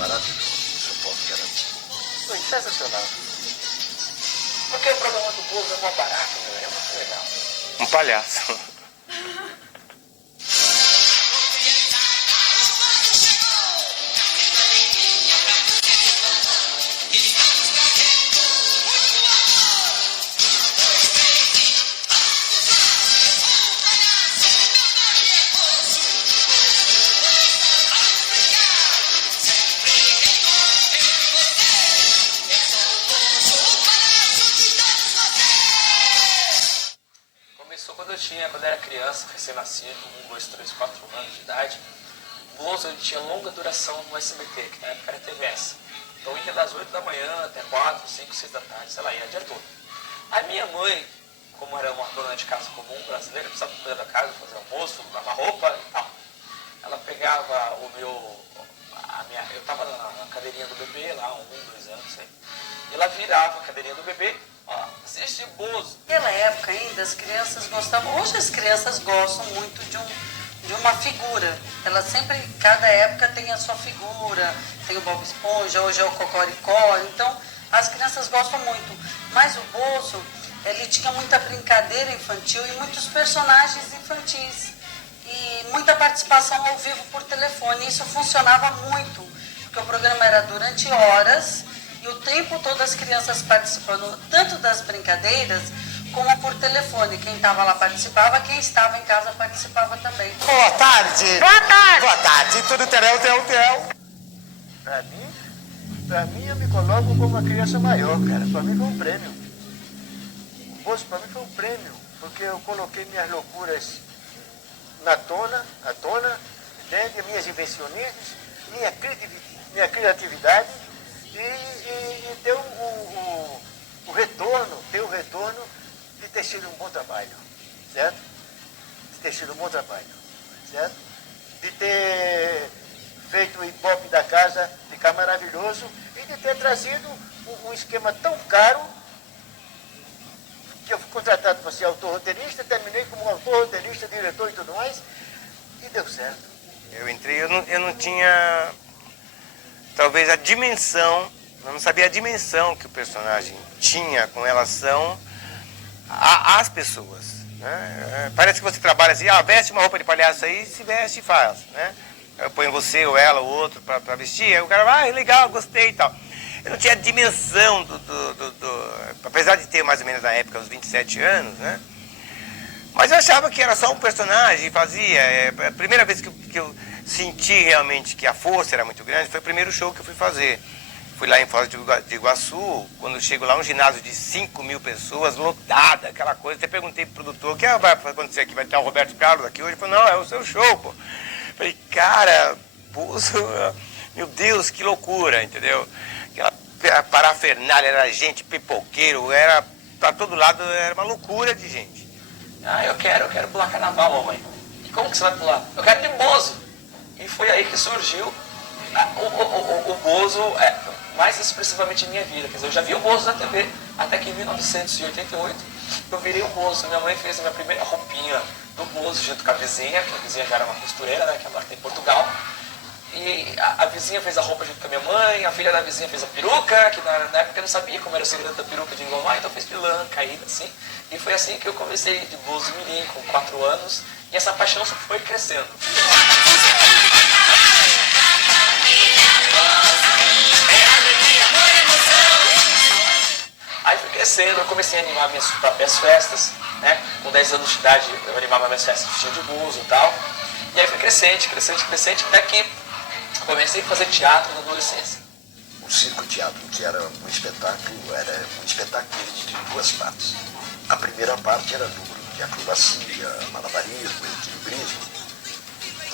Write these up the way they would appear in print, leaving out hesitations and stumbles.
maravilhoso, isso eu posso garantir. Foi sensacional. Porque o programa do Bozo é mó barato, né? É muito legal. Um palhaço. Quando eu era criança, recém-nascido, 1, 2, 3, 4 anos de idade, o Bozo ele tinha longa duração no SBT, que na época era TVS. Então ia das 8 da manhã até 4, 5, 6 da tarde, sei lá, ia o dia todo. A minha mãe, como era uma dona de casa comum brasileira, precisava cuidar da casa, fazer almoço, lavar roupa e tal. Ela pegava eu tava na cadeirinha do bebê lá, 1, 2 anos, sei. E ela virava a cadeirinha do bebê, ó, assiste Bozo. Naquela época ainda as crianças gostavam, hoje as crianças gostam muito de uma figura. Ela sempre, cada época tem a sua figura, tem o Bob Esponja, hoje é o Cocoricó, então as crianças gostam muito. Mas o Bozo, ele tinha muita brincadeira infantil e muitos personagens infantis. E muita participação ao vivo por telefone. Isso funcionava muito, porque o programa era durante horas e o tempo todo as crianças participando tanto das brincadeiras como por telefone. Quem estava lá participava, quem estava em casa participava também. Boa tarde! Boa tarde! Boa tarde! Tudo tereu. Pra mim eu me coloco como uma criança maior, cara. Pra mim foi um prêmio. O Bozo pra mim foi um prêmio, porque eu coloquei minhas loucuras à tona, entende? Minhas invenções, minha criatividade e deu o retorno de ter sido um bom trabalho, certo? De ter sido um bom trabalho, certo? De ter feito o Ibope da casa ficar maravilhoso e de ter trazido um esquema tão caro que eu fui contratado para ser autor-roteirista, terminei como autor-roteirista, diretor e tudo mais, e deu certo. Eu entrei, eu não tinha, talvez, a dimensão, eu não sabia a dimensão que o personagem tinha com relação às pessoas. Né? Parece que você trabalha assim, veste uma roupa de palhaço aí, se veste e faz. Né? Eu ponho você, ou ela, ou outro para vestir, aí o cara vai, legal, gostei e tal. Eu não tinha a dimensão apesar de ter mais ou menos na época uns 27 anos, né? Mas eu achava que era só um personagem, fazia. A primeira vez que eu senti realmente que a força era muito grande foi o primeiro show que eu fui fazer. Fui lá em Foz de Iguaçu, quando eu chego lá, um ginásio de 5.000 pessoas, lotada, aquela coisa. Até perguntei pro produtor, o que vai acontecer aqui? Vai ter o Roberto Carlos aqui hoje? Ele falou, não, é o seu show, pô. Falei, cara, Bozo, meu Deus, que loucura, entendeu? Aquela parafernália, era gente, pipoqueiro, era pra todo lado, era uma loucura de gente. Eu quero pular carnaval, mamãe. E como que você vai pular? Eu quero de Bozo. E foi aí que surgiu o Bozo, mais expressivamente em minha vida. Quer dizer, eu já vi o Bozo na TV, até que em 1988 eu virei o Bozo. Minha mãe fez a minha primeira roupinha do Bozo junto com a vizinha, que a vizinha já era uma costureira, né, que agora tem em Portugal. E a vizinha fez a roupa junto com a minha mãe, a filha da vizinha fez a peruca, que na época eu não sabia como era o segredo da peruca de engomar, então fez pilã, caída, assim. E foi assim que eu comecei de Bozo Mirim, com 4 anos, e essa paixão só foi crescendo. Aí fui crescendo, eu comecei a animar minhas próprias festas, né? Com 10 anos de idade eu animava minhas festas vestido de Bozo e tal. E aí foi crescente, até que comecei a fazer teatro na adolescência. O circo teatro, que era um espetáculo dividido em 2 partes. A primeira parte era número de acrobacia, malabarismo, equilibrismo,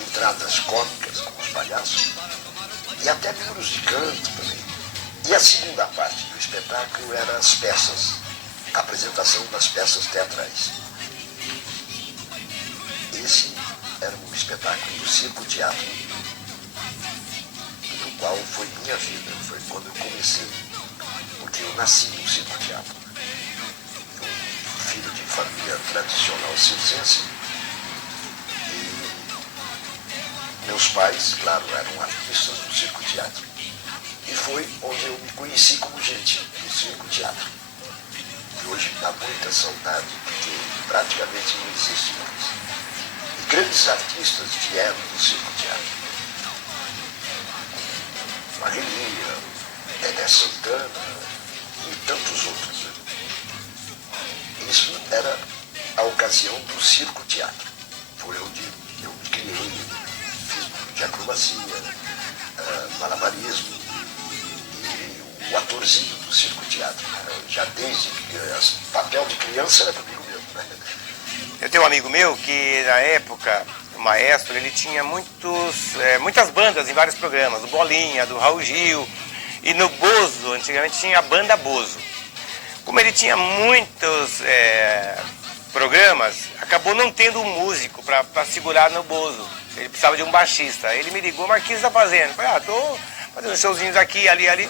entradas cômicas com os palhaços e até números de canto também. E a segunda parte do espetáculo era as peças, a apresentação das peças teatrais. Esse era um espetáculo do circo teatro, do qual foi minha vida, foi quando eu comecei, porque eu nasci no circo teatro. Filho de família tradicional circense. E meus pais, claro, eram artistas do circo teatro. foi onde eu me conheci como gente, no circo teatro. E hoje dá muita saudade, porque praticamente não existe mais. E grandes artistas vieram do circo teatro. Marília, Dedé Santana e tantos outros. Isso era a ocasião do circo teatro. Foi onde eu me criei, fiz de acrobacia, malabarismo e o atorzinho do circo teatro. Já desde que o papel de criança era comigo mesmo. Eu tenho um amigo meu que na época, o maestro, ele tinha muitas bandas em vários programas, do Bolinha, do Raul Gil, e no Bozo, antigamente tinha a banda Bozo. Como ele tinha muitos programas, acabou não tendo um músico para segurar no Bozo. Ele precisava de um baixista. Ele me ligou, mas o que você está fazendo? Eu falei, tô fazendo showzinhos aqui, ali.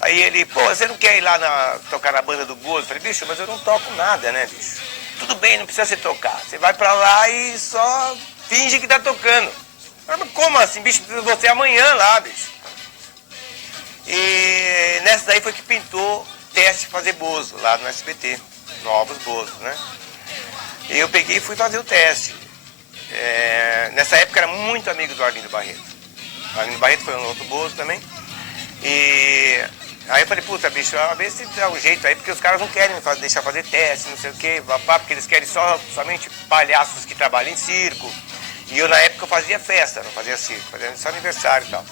Aí ele, pô, você não quer ir lá tocar na banda do Bozo? Eu falei, bicho, mas eu não toco nada, né, bicho? Tudo bem, não precisa você tocar. Você vai pra lá e só finge que tá tocando. Eu falei, como assim, bicho? Precisa de você amanhã lá, bicho. E nessa daí foi que pintou teste de fazer Bozo, lá no SBT. Novos Bozo, né? E eu peguei e fui fazer o teste. Nessa época era muito amigo do Arlindo Barreto. O Arlindo Barreto foi um outro Bozo também. E aí eu falei, puta, bicho, a ver se dá um jeito aí, porque os caras não querem me deixar fazer teste, não sei o quê, porque eles querem somente palhaços que trabalham em circo. E eu na época eu fazia festa, não fazia circo, fazia só aniversário e tal.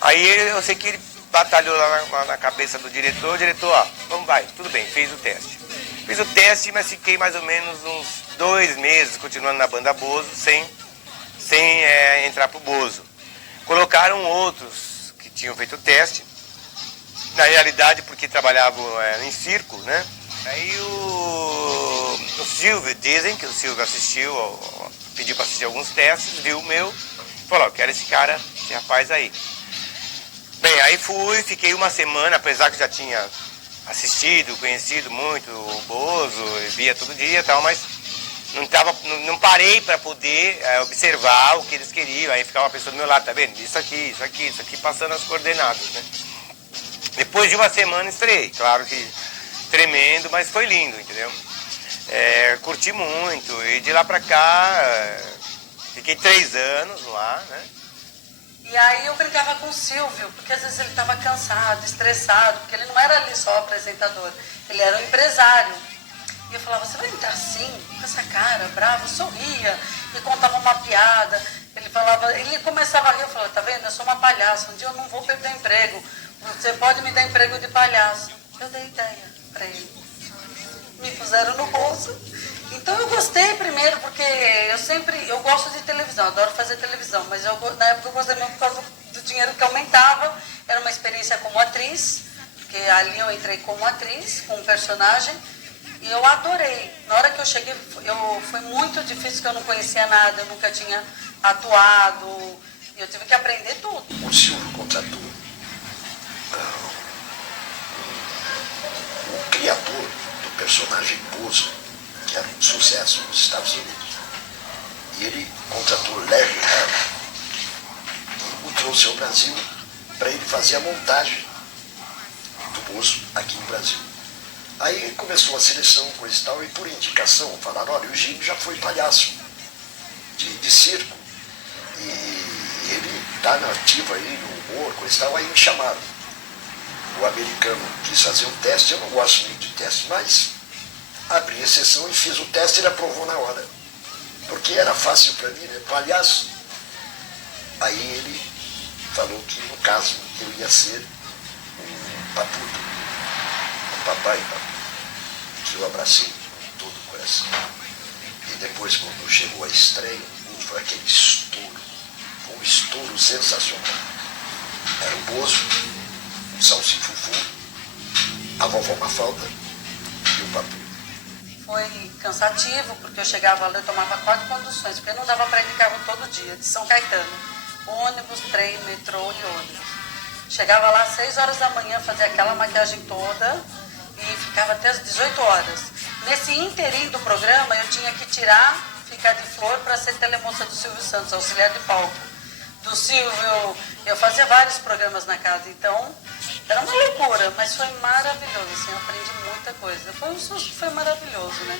Aí eu sei que ele batalhou lá na cabeça do diretor, o diretor, ó, vamos, vai, tudo bem, fez o teste. Fiz o teste, mas fiquei mais ou menos uns 2 meses continuando na banda Bozo, sem entrar pro Bozo. Colocaram outros que tinham feito o teste, na realidade porque trabalhavam em circo, né? Aí o Silvio, dizem que o Silvio assistiu, pediu para assistir alguns testes, viu o meu, falou, eu quero esse rapaz aí. Bem, aí fui, fiquei uma semana, apesar que já tinha assistido, conhecido muito o Bozo, via todo dia e tal, mas não parei para poder observar o que eles queriam. Aí ficava uma pessoa do meu lado, tá vendo? Isso aqui, passando as coordenadas, né? Depois de uma semana estreiei, claro que tremendo, mas foi lindo, entendeu? Curti muito, e de lá pra cá, fiquei 3 anos lá, né? E aí eu brincava com o Silvio, porque às vezes ele estava cansado, estressado, porque ele não era ali só apresentador, ele era um empresário. E eu falava, você vai entrar assim, com essa cara, bravo, sorria, e contava uma piada. Ele começava a rir, eu falava, tá vendo, eu sou uma palhaça, um dia eu não vou perder emprego, você pode me dar emprego de palhaço. Eu dei ideia para ele. Me puseram no bolso. Então eu gostei primeiro, porque eu gosto de televisão, adoro fazer televisão, mas na época eu gostei mesmo por causa do dinheiro que aumentava. Era uma experiência como atriz, porque ali eu entrei como atriz, com um personagem, e eu adorei. Na hora que eu cheguei, foi muito difícil, porque eu não conhecia nada, eu nunca tinha atuado, e eu tive que aprender tudo. O Silvio contratou o criador do personagem Bozo, que era um sucesso nos Estados Unidos. E ele contratou Larry Harlow e o trouxe ao Brasil para ele fazer a montagem do Bozo aqui no Brasil. Aí começou a seleção, coisa e tal, e por indicação falaram, olha, o Gino já foi palhaço de circo, e ele está na ativa aí, no humor, coisa e tal, aí me chamaram. O americano quis fazer um teste, eu não gosto muito de teste, mas abri a sessão e fiz o teste e ele aprovou na hora. Porque era fácil para mim, né? Palhaço. Aí ele falou que, no caso, eu ia ser um papudo. Um papai papudo. Que eu abracei com todo o coração. E depois, quando chegou a estreia, foi aquele estouro. Foi um estouro sensacional. Era o Bozo, o Salsifufu, a Vovó Mafalda e o Papudo. Foi cansativo, porque eu chegava lá, eu tomava 4 conduções, porque não dava para ir de carro todo dia, de São Caetano. Ônibus, trem, metrô e ônibus. Chegava lá às 6 horas da manhã, fazia aquela maquiagem toda e ficava até às 18 horas. Nesse interim do programa, eu tinha que ficar de flor para ser telemoça do Silvio Santos, auxiliar de palco. do Silvio, eu fazia vários programas na casa, então era uma loucura, mas foi maravilhoso, assim, eu aprendi muita coisa. Foi um susto, foi maravilhoso, né?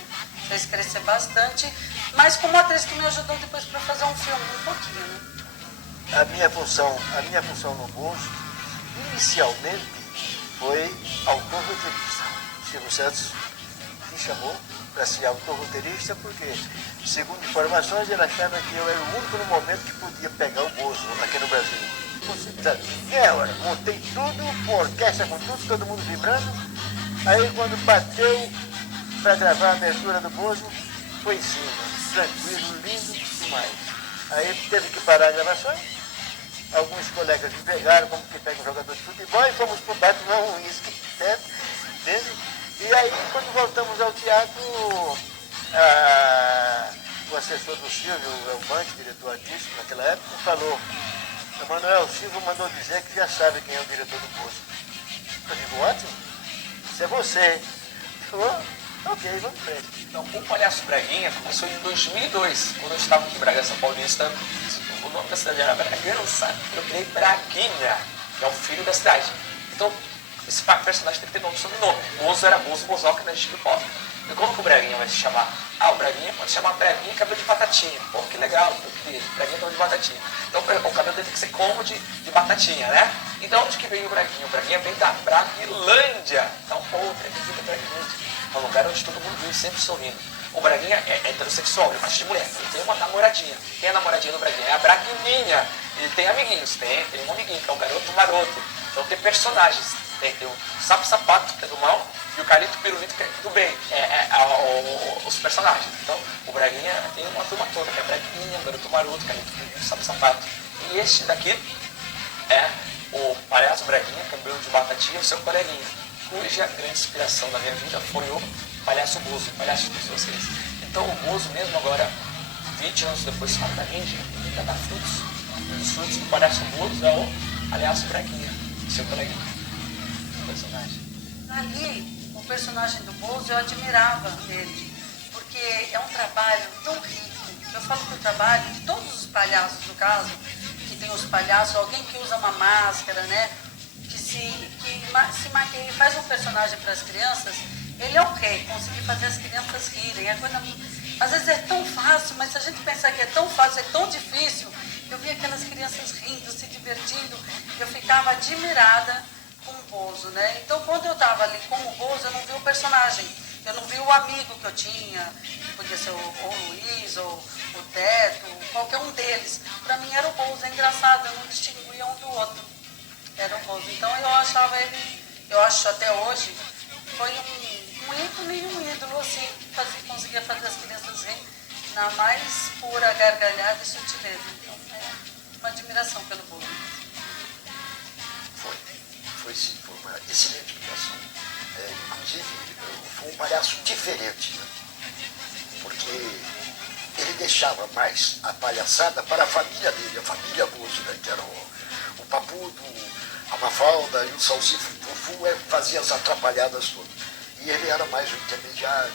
Fez crescer bastante, mas como atriz que me ajudou depois para fazer um filme, um pouquinho, né? A minha função no Bozo, inicialmente, foi autor-roteirista. Silvio Santos me chamou para ser autor-roteirista porque, segundo informações, ele achava que eu era o único no momento que podia pegar o Bozo aqui no Brasil. Meia hora, montei tudo, com orquestra, com tudo, todo mundo vibrando. Aí quando bateu para gravar a abertura do Bozo, foi em cima, tranquilo, lindo demais. Aí teve que parar a gravação. Alguns colegas me pegaram como que pega um jogador de futebol e fomos para o bar tomar um uísque, certo? Entende? E aí, quando voltamos ao teatro, o assessor do Silvio, o Elmante, diretor artístico naquela época, falou: Emanuel, o Silvio mandou dizer que já sabe quem é o diretor do Bozo. Eu digo: ótimo, isso é você. Ele falou: ok, vamos em frente. Então, o Palhaço Braguinha começou em 2002, quando eu estava aqui em Bragança Paulista. O nome da cidade era Bragança, eu criei Braguinha, que é o filho da cidade. Então, esse personagem tem que ter nome sobre nome. Bozo era Bozo, Bozoca, né, de pop. E como que o Braguinha vai se chamar? O Braguinha pode se chamar Braguinha cabelo de batatinha. Pô, que legal, Braguinha cabelo de batatinha. Então, o cabelo dele tem que ser como de batatinha, né? Então, onde que veio o Braguinha? O Braguinha vem da Braguilândia. Então, pô, o Braguinha vem da Braguilândia. É um lugar onde todo mundo vive sempre sorrindo. O Braguinha é heterossexual, ele gosta de mulher. Ele tem uma namoradinha. Quem é a namoradinha do Braguinha? É a Braguininha. Ele tem amiguinhos, tem um amiguinho, que é o garoto maroto. Então tem personagens. Tem o Sapo Sapato, que é do mal, e o Carlito Pirulito, que é do bem. Os personagens. Então o Braguinha tem uma turma toda, que é a Braguininha, o garoto maroto, Carlito Pirulito, o Sapo Sapato. E este daqui é o Palhaço Braguinha, cabelo de batatinha, o seu coleguinha, cuja grande inspiração da minha vida foi o Palhaço Bozo, Palhaço de Pessoas Felizes. Então o Bozo mesmo agora, 20 anos depois, sai da mídia, ainda dá frutos. Um dos frutos do Palhaço Bozo é o Palhaço Braguinha, seu coleguinha, o personagem. Ali, o personagem do Bozo, eu admirava ele, porque é um trabalho tão rico. Eu falo que o trabalho de todos os palhaços, no caso, que tem os palhaços, alguém que usa uma máscara, né? Que se maquia e faz um personagem para as crianças, ele é o rei, conseguir fazer as crianças rirem. É coisa, às vezes é tão fácil, mas se a gente pensar que é tão fácil, é tão difícil, eu via aquelas crianças rindo, se divertindo, eu ficava admirada com o Bozo, né? Então, quando eu estava ali com o Bozo, eu não vi o personagem, eu não vi o amigo que eu tinha, que podia ser ou o Luiz, ou o Teto, qualquer um deles. Para mim era o Bozo, é engraçado, eu não distinguia um do outro. Era o Bozo. Então eu achava ele, eu acho até hoje, foi um ícone e um ídolo, assim, que conseguia fazer as crianças rirem na mais pura gargalhada e sutileza. Então é uma admiração pelo Bozo. Foi sim, foi uma excelente criação. Inclusive, foi um palhaço diferente, né? Porque ele deixava mais a palhaçada para a família dele, a família Bozo, né? Que era o Papudo, a Mafalda e o Salsifufu, fazia as atrapalhadas todas. E ele era mais um intermediário.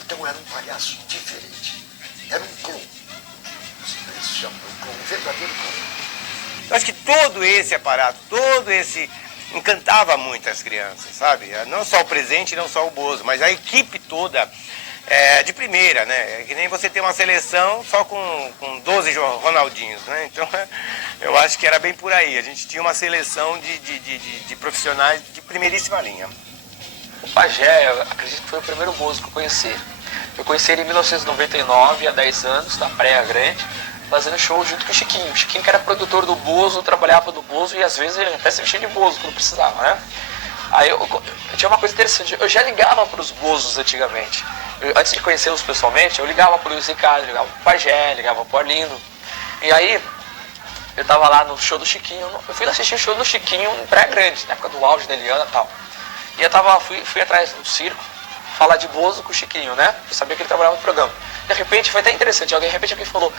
Então era um palhaço diferente. Era um clown. Eles chamam um clown, um verdadeiro clown. Eu acho que todo esse aparato, todo esse encantava muito as crianças, sabe? Não só o presente, não só o Bozo, mas a equipe toda de primeira, né? É que nem você tem uma seleção só com 12 Ronaldinhos, né? Então eu acho que era bem por aí. A gente tinha uma seleção de profissionais de primeiríssima linha. O Pajé, eu acredito que foi o primeiro Bozo que eu conheci. Eu conheci ele em 1999, há 10 anos, na Praia Grande, fazendo show junto com o Chiquinho. O Chiquinho, que era produtor do Bozo, trabalhava do Bozo e às vezes ele até se mexia de Bozo quando precisava, né? Aí eu tinha uma coisa interessante, eu já ligava para os Bozos antigamente. Antes de conhecê-los pessoalmente, eu ligava para o Luiz Ricardo, ligava para o Pajé, ligava para o Arlindo. E aí, eu tava lá no show do Chiquinho, eu fui assistir o show do Chiquinho em Praia Grande, na época do auge da Eliana e tal. E eu fui atrás do circo, falar de Bozo com o Chiquinho, né? Eu sabia que ele trabalhava no programa. De repente, foi até interessante, de repente alguém falou,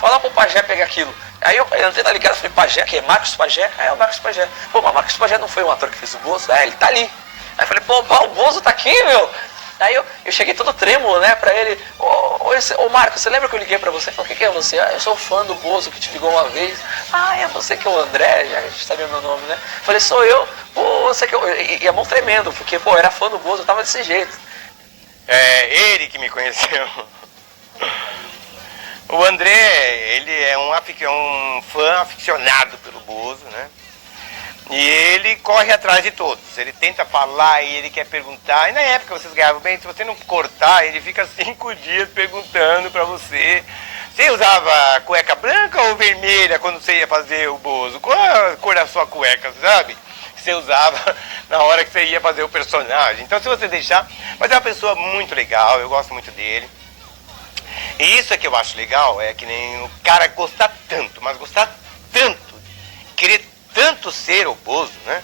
fala pro Pajé pegar aquilo. Aí eu entrei na ligada e falei, Pajé, que é Marcos Pajé? É o Marcos Pajé. Pô, mas Marcos Pajé não foi um ator que fez o Bozo? Ele tá ali. Aí eu falei, pô, o Bozo tá aqui, meu. Aí eu cheguei todo trêmulo, né, pra ele, ô ô Marco, você lembra que eu liguei pra você? Eu falei, quem é você? Ah, eu sou fã do Bozo que te ligou uma vez. Ah, é você que é o André? Já sabia meu nome, né? Eu falei, sou eu. Pô, você que eu... E a mão tremendo, porque, pô, eu era fã do Bozo, eu tava desse jeito. É ele que me conheceu. O André, ele é um fã aficionado pelo Bozo, né? E ele corre atrás de todos. Ele tenta falar e ele quer perguntar. E na época vocês ganhavam bem, se você não cortar, ele fica 5 dias perguntando pra você. Você usava cueca branca ou vermelha quando você ia fazer o Bozo? Qual a cor da sua cueca, sabe? Você usava na hora que você ia fazer o personagem. Então se você deixar... Mas é uma pessoa muito legal, eu gosto muito dele. E isso é que eu acho legal, é que nem o cara gostar tanto, mas gostar tanto, querer tanto ser o Bozo, né?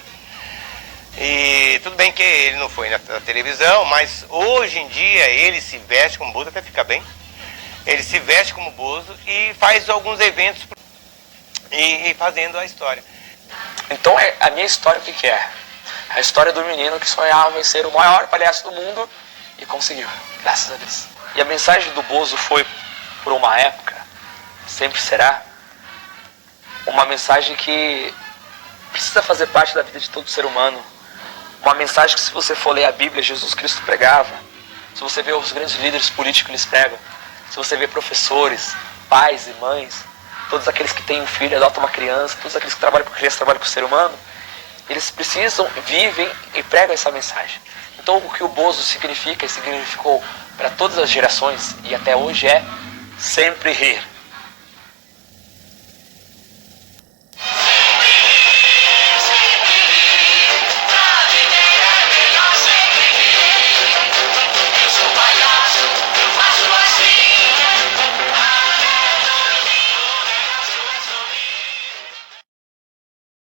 E tudo bem que ele não foi na televisão, mas hoje em dia ele se veste como Bozo, até fica bem. Ele se veste como Bozo e faz alguns eventos e fazendo a história. Então a minha história o que é? A história do menino que sonhava em ser o maior palhaço do mundo e conseguiu, graças a Deus. E a mensagem do Bozo foi, por uma época, sempre será, uma mensagem que precisa fazer parte da vida de todo ser humano. Uma mensagem que, se você for ler a Bíblia, Jesus Cristo pregava. Se você vê os grandes líderes políticos, eles pregam. Se você vê professores, pais e mães, todos aqueles que têm um filho, adotam uma criança, todos aqueles que trabalham com criança, trabalham com o ser humano, eles precisam, vivem e pregam essa mensagem. Então o que o Bozo significa e significou para todas as gerações, e até hoje é sempre rir.